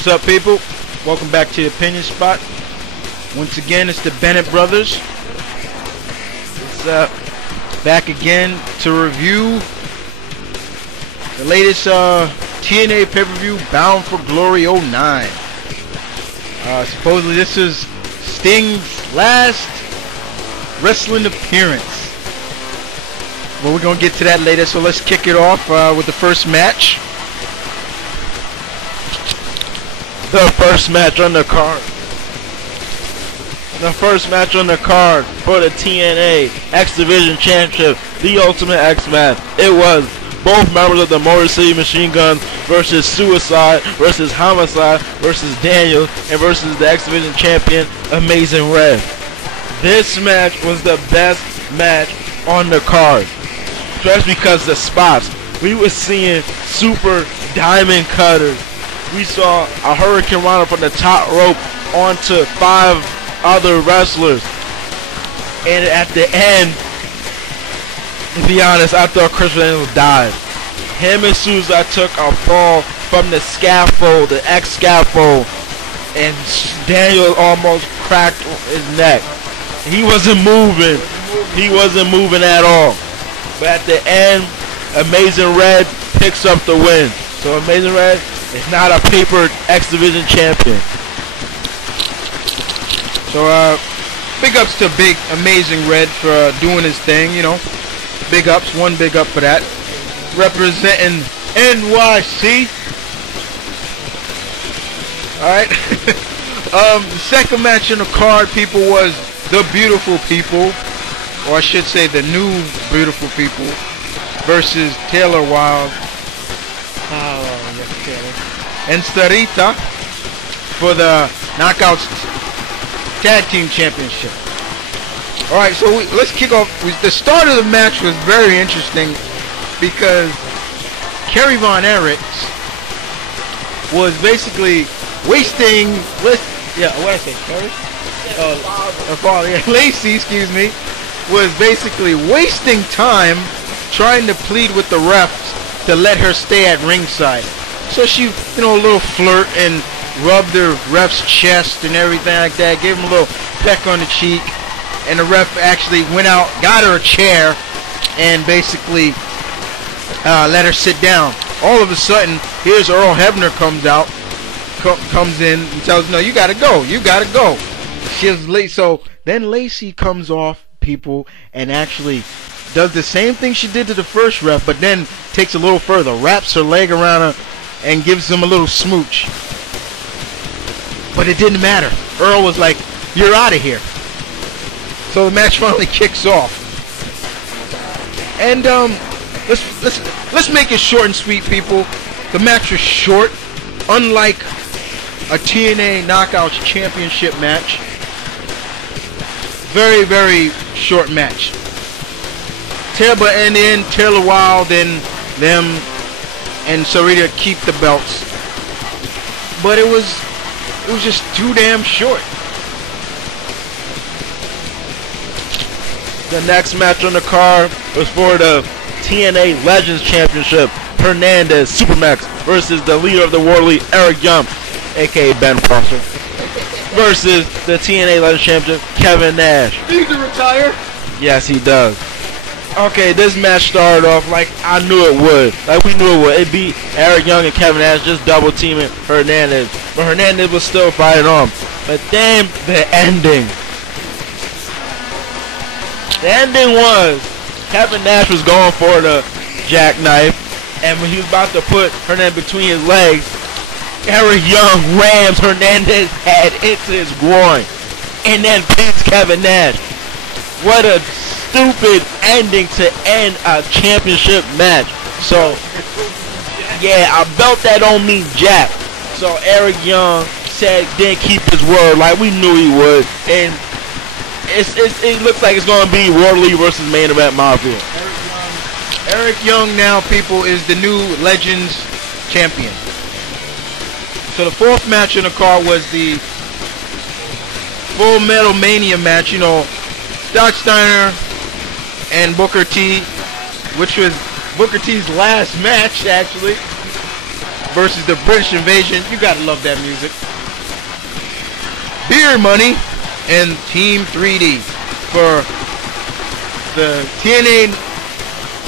What's up, people? Welcome back to the Opinion Spot. Once again, it's the Bennett brothers. It's back again to review the latest TNA pay-per-view, Bound for Glory 09. Supposedly this is Sting's last wrestling appearance. Well, we're going to get to that later, so let's kick it off with the first match. The first match on the card. The first match on the card for the TNA X Division Championship, the Ultimate X-Match. It was both members of the Motor City Machine Guns versus Suicide versus Homicide versus Daniel and versus the X Division Champion, Amazing Red. This match was the best match on the card, especially because the spots. We were seeing super diamond cutters. We saw a Hurricane Rana from the top rope onto 5 other wrestlers. And at the end, to be honest, I thought Chris Daniels died. Him and Suicide took a fall from the scaffold, the X scaffold, and Daniel almost cracked his neck. He wasn't moving. He wasn't moving at all. But at the end, Amazing Red picks up the win. So Amazing Red is not a paper X Division champion. So big ups to Big Amazing Red for doing his thing, you know. Big ups, one big up for that. Representing NYC. Alright. The second match in the card, people, was the Beautiful People, or I should say the New Beautiful People, versus Taylor Wilde and Starita for the Knockouts Tag Team Championship. Alright, so let's kick off. The start of the match was very interesting because Kerry Von Erichs was basically wasting... Yeah, what did I say? Kerry? Her father. Yeah, Lacey, excuse me, was basically wasting time trying to plead with the refs to let her stay at ringside. So she, you know, a little flirt and rubbed the ref's chest and everything like that, gave him a little peck on the cheek, and the ref actually went out, got her a chair, and basically let her sit down. All of a sudden, here's Earl Hebner comes in and tells her, no, you gotta go, you gotta go. She was late, so then Lacey comes off, people, and actually does the same thing she did to the first ref, but then takes a little further, wraps her leg around her, and gives him a little smooch. But it didn't matter. Earl was like, you're out of here. So the match finally kicks off. And let's make it short and sweet, people. The match was short, unlike a TNA Knockouts Championship match. Very, very short match. But in the end, Taylor Wilde and them and Sarita keep the belts. But it was just too damn short. The next match on the card was for the TNA Legends Championship, Hernandez Supermax versus the leader of the War Elite, Eric Young, aka Ben Foster, versus the TNA Legends Champion, Kevin Nash. Need to retire? Yes, he does. Okay, this match started off like I knew it would. Like we knew it would. It'd be Eric Young and Kevin Nash just double teaming Hernandez. But Hernandez was still fighting on. But then the ending. The ending was Kevin Nash was going for the jackknife, and when he was about to put Hernandez between his legs, Eric Young rams Hernandez's head into his groin and then pins Kevin Nash. What a stupid ending to end a championship match. So yeah, a belt that don't mean jack. So Eric Young didn't keep his word like we knew he would, and it looks like it's going to be Wardley versus Main Event Mafia. Eric Young now, people, is the new Legends champion. So the fourth match in the card was the Full Metal Mania match. You know, Scott Steiner and Booker T, which was Booker T's last match, actually. versus the British Invasion. You gotta love that music. Beer Money and Team 3D for the TNA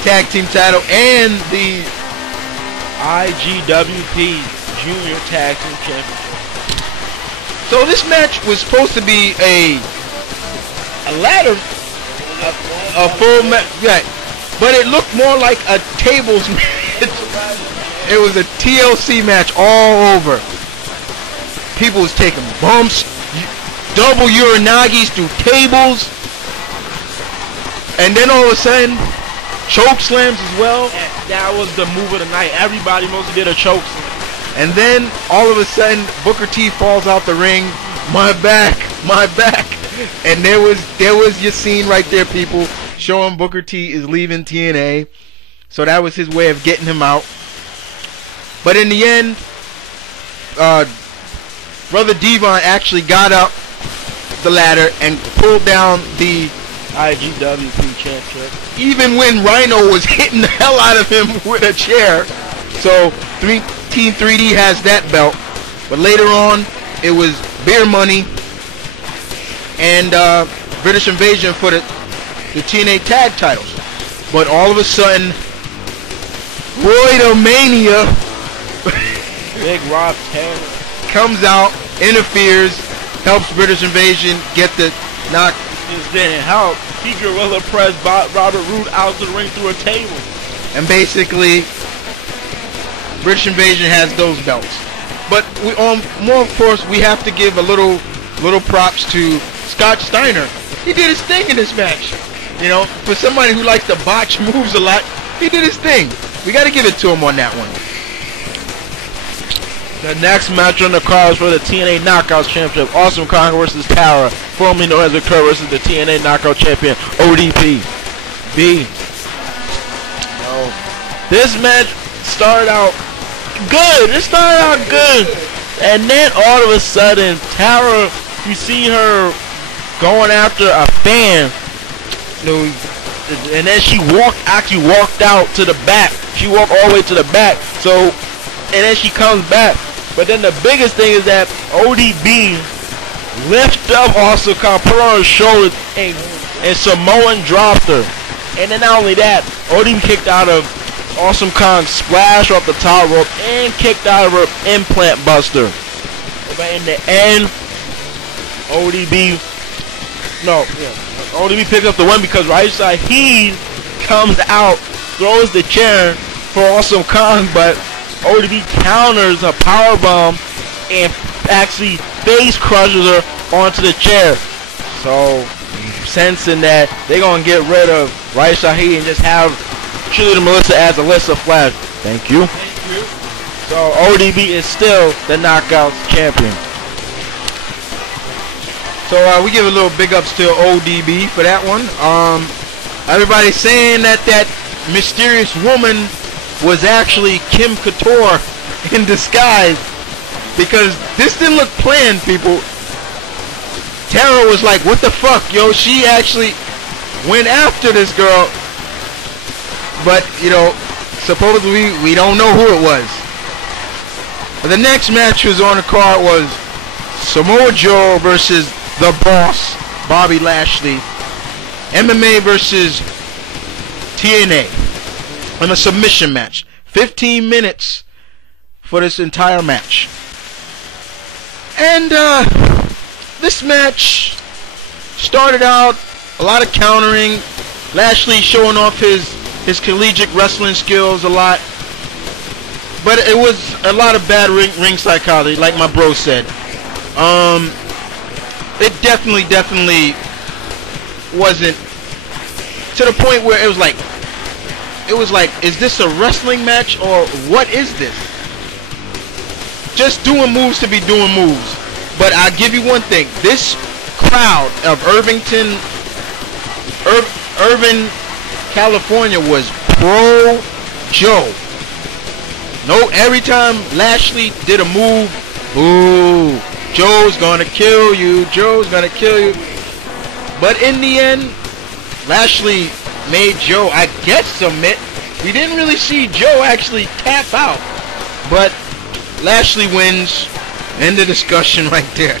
Tag Team title and the IGWP Junior Tag Team Championship. So this match was supposed to be a ladder, a full match, right? But it looked more like a tables match. It was a TLC match all over. People was taking bumps, double uranagis through tables, and then all of a sudden, choke slams as well. And that was the move of the night. Everybody mostly did a choke slam. And then all of a sudden, Booker T falls out the ring. My back, my back. And there was your scene right there, people, showing Booker T is leaving TNA. So that was his way of getting him out. But in the end, Brother Devon actually got up the ladder and pulled down the IGWP championship. Even when Rhino was hitting the hell out of him with a chair. So Team 3D has that belt. But later on, it was Beer Money and British Invasion for the TNA tag titles. But all of a sudden, Roidomania Big Rob Taylor comes out, interferes, helps British Invasion get the knock. This didn't help. He gorilla pressed Robert Roode out to the ring through a table. And basically, British Invasion has those belts. But more, of course, we have to give a little props to Scott Steiner. He did his thing in this match. You know, for somebody who likes to botch moves a lot, he did his thing. We got to give it to him on that one. The next match on the card is for the TNA Knockouts Championship. Awesome Kong versus Tara, formerly known as the Kurt versus the TNA Knockout Champion, ODP. B. This match started out good. It started out good. And then all of a sudden, Tara, you see her going after a fan. And then she actually walked out to the back. She walked all the way to the back. So, and then she comes back. But then the biggest thing is that ODB lifted up Awesome Kong, put her on her shoulders, and Samoan dropped her. And then not only that, ODB kicked out of Awesome Kong, splashed off the top rope, and kicked out of her implant buster. But in the end, ODB picked up the win because Raisa he comes out, throws the chair for Awesome Kong, but ODB counters a powerbomb and actually face crushes her onto the chair. So, sensing that they're going to get rid of Raisa and just have Cheerleader Melissa as Alyssa Flash. Thank you. So, ODB is still the Knockouts champion. So we give a little big ups to ODB for that one. Everybody's saying that mysterious woman was actually Kim Couture in disguise, because this didn't look planned, people. Tara was like, what the fuck, yo? She actually went after this girl, but, you know, supposedly we don't know who it was. But the next match was on the card was Samoa Joe versus The Boss, Bobby Lashley. MMA versus TNA. In a submission match. 15 minutes for this entire match. And this match started out a lot of countering. Lashley showing off his collegiate wrestling skills a lot. But it was a lot of bad ring psychology, like my bro said. It definitely wasn't to the point where it was like, is this a wrestling match or what is this? Just doing moves to be doing moves. But I'll give you one thing. This crowd of Irving, California was pro Joe. No, every time Lashley did a move, ooh, Joe's gonna kill you, Joe's gonna kill you. But in the end, Lashley made Joe, I guess, submit. We didn't really see Joe actually tap out. But Lashley wins. End the discussion right there.